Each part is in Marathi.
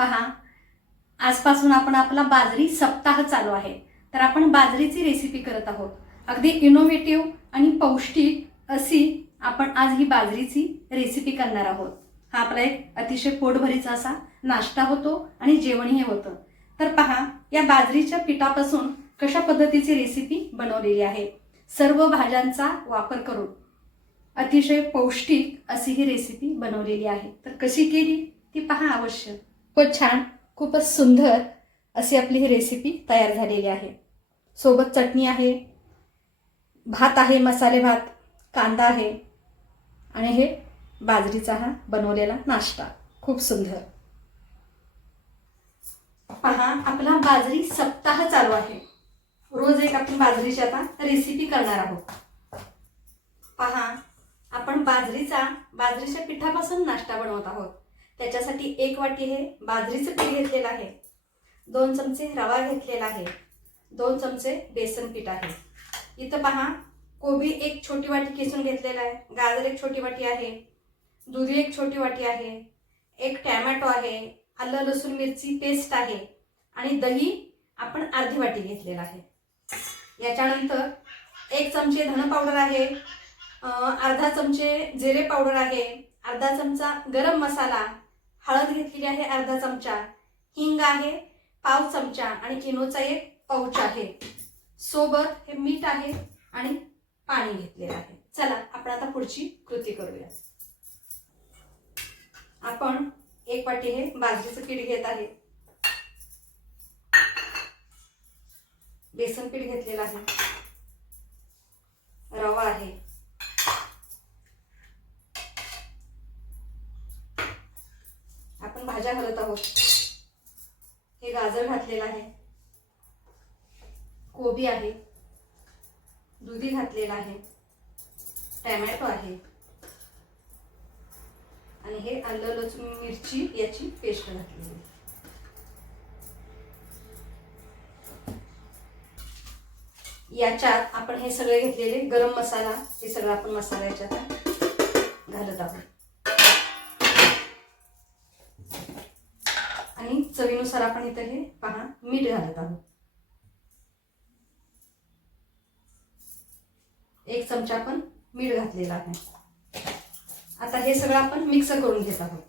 पहा. आजपासून आपण आपला बाजरी सप्ताह चालू आहे. तर आपण बाजरीची रेसिपी करत आहोत. अगदी इनोव्हेटिव्ह आणि पौष्टिक अशी आपण आज ही बाजरीची रेसिपी करणार आहोत. हा आपला एक अतिशय पोटभरीचा असा नाश्ता होतो आणि जेवणही होतं. तर पहा या बाजरीच्या पिठापासून कशा पद्धतीची रेसिपी बनवलेली आहे. सर्व भाज्यांचा वापर करून अतिशय पौष्टिक अशी ही रेसिपी बनवलेली आहे. तर कशी केली? ती पहा आवश्यक खूप छान खूपच सुंदर अशी आपली ही रेसिपी तयार झालेली आहे. सोबत चटणी आहे भात आहे मसाले भात कांदा आहे आणि हे बाजरीचा हा बनवलेला नाश्ता. खूप सुंदर. पहा आपला बाजरी सप्ताह चालू आहे. रोज एक आपण बाजरीची आता रेसिपी करणार आहोत. पहा आपण बाजरीचा बाजरीच्या पिठापासून नाश्ता बनवत आहोत. त्याच्यासाठी एक वाटी हे बाजरीचं पीठ घेतलेलं आहे. दोन चमचे रवा घेतलेला आहे. दोन चमचे बेसन पीठ आहे. इथं पहा कोबी एक छोटी वाटी किसून घेतलेला आहे. गाजर एक छोटी वाटी आहे. दुधी एक छोटी वाटी आहे. एक टॅमॅटो आहे. आलं लसूण मिरची पेस्ट आहे. आणि दही आपण अर्धी वाटी घेतलेला आहे. याच्यानंतर एक चमचे धन पावडर आहे. अर्धा चमचे जिरे पावडर आहे. अर्धा चमचा गरम मसाला. हळद घेतलेली आहे अर्धा चमचा. हिंग आहे पाव चमचा आणि किनोचा एक पाऊच आहे. सोबत हे मीठ आहे आणि पाणी घेतलेलं आहे. चला आपण आता पुढची कृती करूया. आपण एक वाटी हे बाजरीचं पीठ घेत आहे. बेसन पीठ घेतलेलं आहे रवा आहे आपण भाज्या घालत आहोत. हे गाजर घातलेलं आहे. कोबी आहे. दुधी घातलेला आहे. टॅमॅटो आहे. आणि हे आलं लसूण मिरची याची पेस्ट घातलेली आहे. याच्यात आपण हे सगळे घेतलेले गरम मसाला हे सगळं आपण मसाला याच्यात घालत आहोत आणि चवीनुसार आपण इथं हे पहा मीठ घालत आहोत. एक चमचा आपण मीठ घातलेला आहे. आता हे सगळं आपण मिक्स करून घेत आहोत.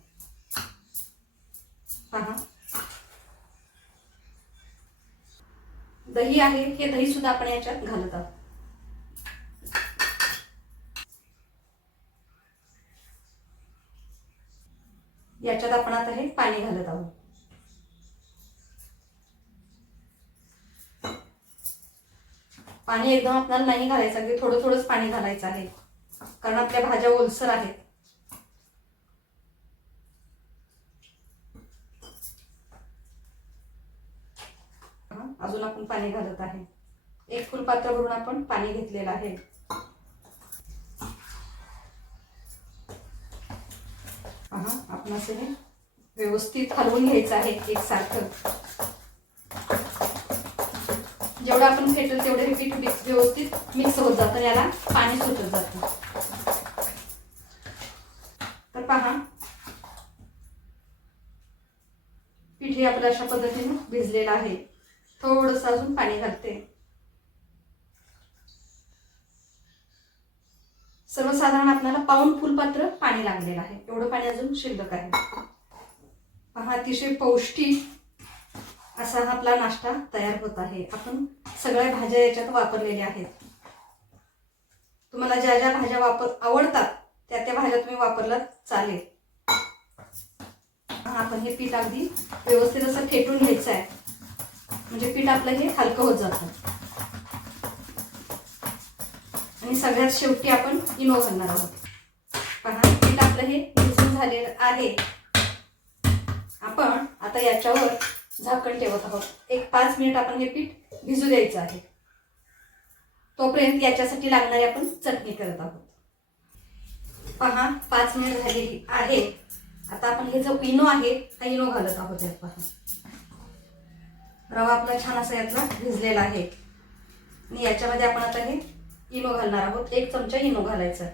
पहा. दही आहे हे दही सुद्धा आपण याच्यात घालत आहोत. याच्यात आपण आता हे पाणी घालत आहोत. पाणी एकदम आपल्याला नाही घालायचं अगदी थोडं थोडंच पाणी घालायचं आहे. कारण आपल्या भाज्या ओलसर आहेत. अजून आपण पाणी घालत आहे. एक फुलपात्र भरून आपण पाणी घेतलेलं आहे. आपण असं हे व्यवस्थित हलवून घ्यायचं आहे एकसारखं. जेवढं आपण फेटेल तेवढे हे पीठ मिक्स व्यवस्थित मिक्स होत जातं याला पाणी सुटत जातं. तर पहा. पीठ हे आपलं अशा पद्धतीने भिजलेलं आहे. थोडंसं अजून पाणी घालते. सर्वसाधारण आपल्याला पाऊन फुलपात्र पाणी लागलेलं आहे. एवढं पाणी अजून शिल्लक आहे. पहा अतिशय पौष्टिक असा हा आपला नाश्ता तयार होत आहे. आपण सगळ्या भाज्या याच्यात वापरलेल्या आहेत. तुम्हाला ज्या ज्या भाज्या वापर आवडतात त्या त्या भाज्या तुम्ही वापरलात चालेल. आपण हे पीठ अगदी व्यवस्थित असं फेटून घ्यायचं आहे. म्हणजे पीठ आपलं हे हलकं होत जातं. आणि सगळ्यात शेवटी आपण इनो घालणार आहोत. पहा पीठ आपलं हे भिजून झालेलं आहे. आपण आता याच्यावर झाकण ठेवत आहोत. एक पाच मिनिट आपण हे पीठ भिजू द्यायचं आहे. तोपर्यंत याच्यासाठी लागणारी आपण चटणी करत आहोत. पहा पाच मिनिट झालेली आहे. आता आपण हे जो इनो आहे हा इनो घालत आहोत यात पहा. रवा आपला छान असा यातला भिजलेला आहे. आणि याच्यामध्ये आपण आता हे इनो घालणार आहोत. एक चमचा इनो घालायचा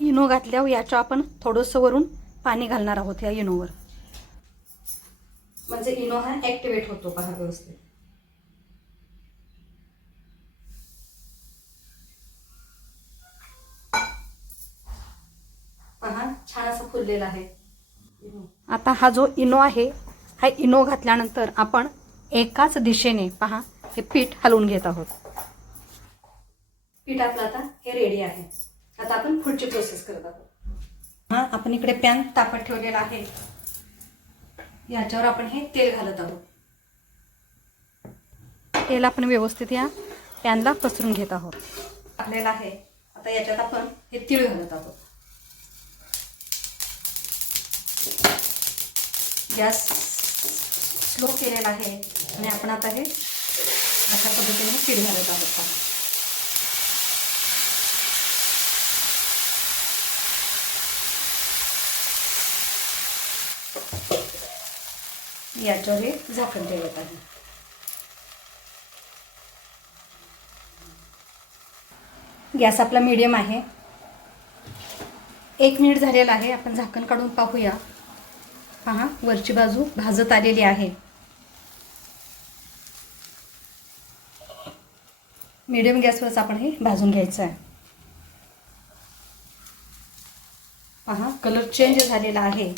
इनो घातल्यावर याच्या आपण थोडंसं वरून पाणी घालणार आहोत या इनोवर. म्हणजे इनो हा ऍक्टिवेट होतो पहा व्यवस्थित. पहा छान असं फुललेला आहे. आता हा जो इनो आहे हा इनो घातल्यानंतर आपण एकाच दिशेने पहा हे पीठ हलवून घेत आहोत. पीठ आपलं आता हे रेडी आहे. आता आपण पुढची प्रोसेस करत आहोत. हा आपण इकडे पॅन तापत ठेवलेला आहे. याच्यावर आपण हे तेल घालत आहोत. तेल आपण व्यवस्थित या पॅनला पसरून घेत आहोत. टाकलेलं आहे आता याच्यात आपण हे तीळ घालत आहोत. गॅस स्लो केलेला आहे आणि आपण आता हे अशा पद्धतीने तीळ घालत आहोत. याच्यावर हे झाकण ठेवत आहे. गॅस आपला मीडियम आहे. एक मिनिट झालेला आहे. आपण झाकण काढून पाहूया. पहा वरची बाजू भाजत आलेली आहे. मीडियम गॅसवरच आपण हे भाजून घ्यायचं आहे. पहा कलर चेंज झालेला आहे.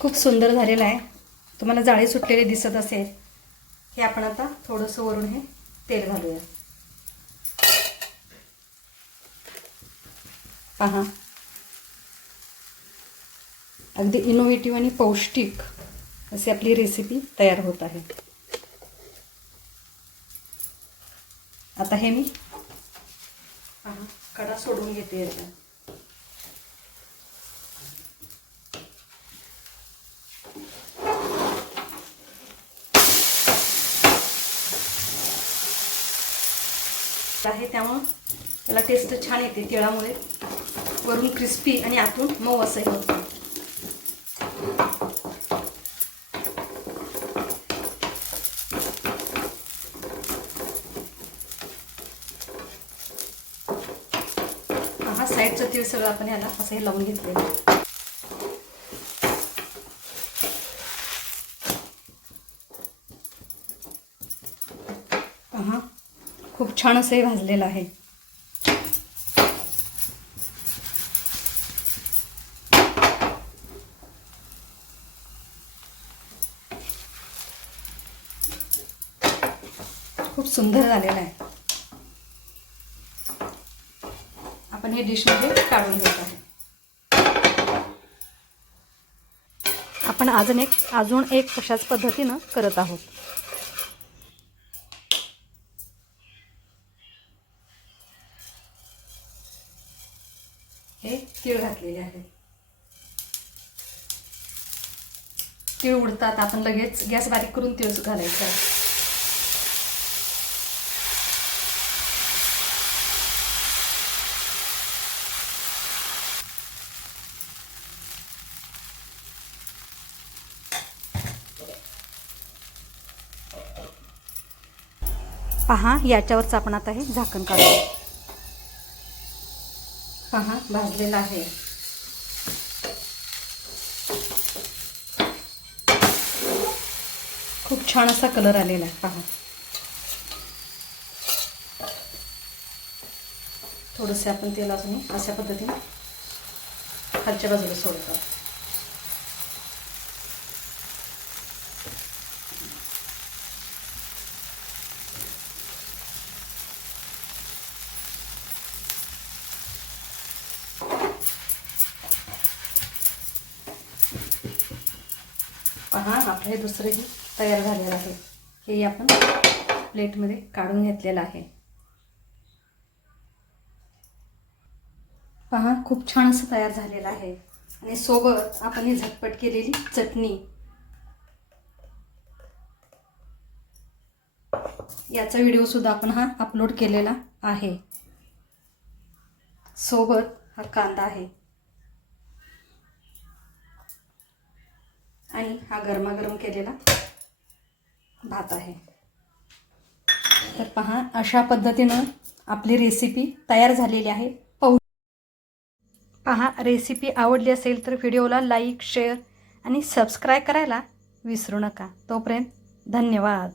खूप सुंदर झालेला आहे. तुम्हाला जाळी सुटलेली दिसत असेल हे आपण आता थोडंसं वरून हे तेल घालूया. पहा. अगदी इनोव्हेटिव्ह आणि पौष्टिक अशी आपली रेसिपी तयार होत आहे. आता हे मी पहा कडा सोडून घेते आता आहे त्यामुळं त्याला टेस्ट छान येते तिळामुळे. वरून क्रिस्पी आणि आतून मऊ असंही होतं. हा साईडचं तीळ सगळं आपण याला असं हे लावून घेतलेलं आहे. खूप छान असं हे भाजलेलं आहे. खूप सुंदर झालेलं आहे. आपण हे डिशमध्ये काढून घेत आहे आपण अजून एक अजून एक कशाच पद्धतीनं करत आहोत हे तीळ घातलेले आहेत. तीळ उडतात आपण लगेच गॅस बारीक करून तीळ घालायचं. पहा याच्यावरच आपण आता हे झाकण काढू पहा भाजलेला आहे. खूप छान असा कलर आलेला आहे पहा. थोडंसं आपण तेल अजून अशा पद्धतीने खालच्या बाजूला सोडतो. पहा आपलं हे दुसरंही तयार झालेलं आहे हे आपण प्लेटमध्ये काढून घेतलेलं आहे. पहा खूप छान असं तयार झालेलं आहे. आणि सोबत आपण ही झटपट केलेली चटणी. याचा व्हिडिओसुद्धा आपण हा अपलोड केलेला आहे. सोबत हा कांदा आहे. आणि हा गरमागरम केलेला भात आहे. तर पहा अशा पद्धतीनं आपली रेसिपी तयार झालेली आहे. पाहू पहा रेसिपी आवडली असेल तर व्हिडिओला लाईक शेअर आणि सबस्क्राईब करायला विसरू नका. तोपर्यंत धन्यवाद.